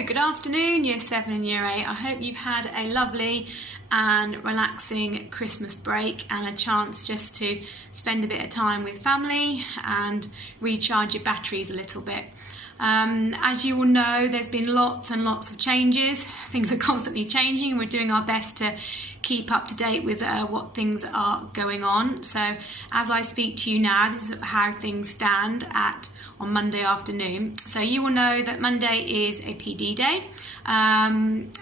So, good afternoon, Year 7 and Year 8. I hope you've had a lovely and relaxing Christmas break and a chance just to spend a bit of time with family and recharge your batteries a little bit. As you all know, there's been lots and lots of changes. Things are constantly changing and we're doing our best to keep up to date with what things are going on. So as I speak to you now, this is how things stand on Monday afternoon. So you will know that Monday is a PD day, and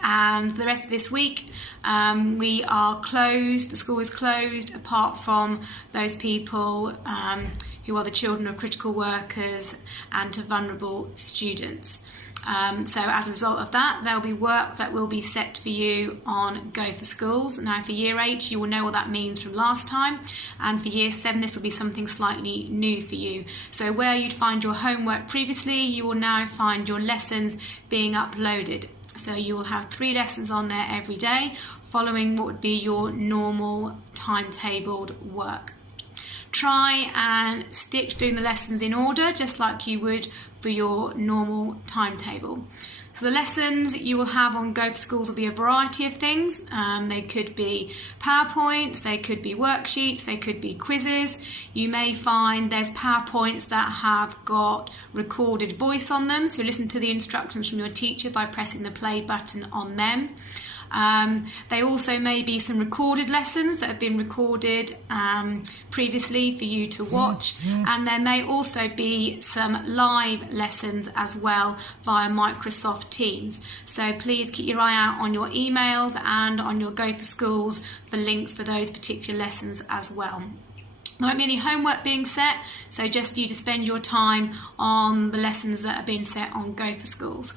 for the rest of this week we are closed. The school is closed apart from those people who are the children of critical workers and to vulnerable students. So as a result of that, there'll be work that will be set for you on Go for Schools. Now for Year 8, you will know what that means from last time, and for Year 7, this will be something slightly new for you. So where you'd find your homework previously, you will now find your lessons being uploaded. So you will have 3 lessons on there every day, following what would be your normal timetabled work. Try and stick to doing the lessons in order, just like you would for your normal timetable. So the lessons you will have on Go for Schools will be a variety of things. They could be PowerPoints, they could be worksheets, they could be quizzes. You may find there's PowerPoints that have got recorded voice on them, so listen to the instructions from your teacher by pressing the play button on them. They also may be some recorded lessons that have been recorded previously for you to watch, and there may also be some live lessons as well via Microsoft Teams. So please keep your eye out on your emails and on your Go for Schools for links for those particular lessons as well. There won't be any homework being set, so just for you to spend your time on the lessons that are being set on Go for Schools.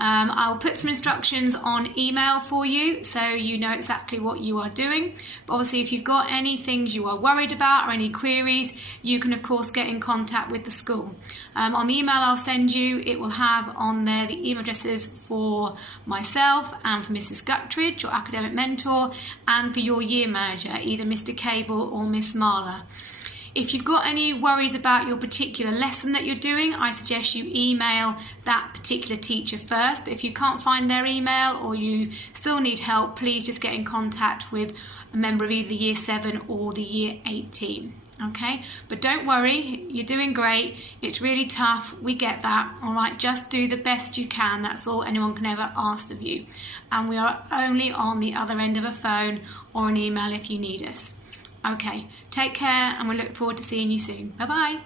I'll put some instructions on email for you so you know exactly what you are doing. But obviously if you've got any things you are worried about or any queries, you can of course get in contact with the school. On the email I'll send you, it will have on there the email addresses for myself and for Mrs. Guttridge, your academic mentor, and for your year manager, either Mr. Cable or Miss Marla. If you've got any worries about your particular lesson that you're doing, I suggest you email that particular teacher first. But if you can't find their email or you still need help, please just get in contact with a member of either the Year 7 or the Year 8 team. Okay, but don't worry, you're doing great. It's really tough, we get that. All right, just do the best you can. That's all anyone can ever ask of you. And we are only on the other end of a phone or an email if you need us. Okay, take care and we look forward to seeing you soon. Bye-bye.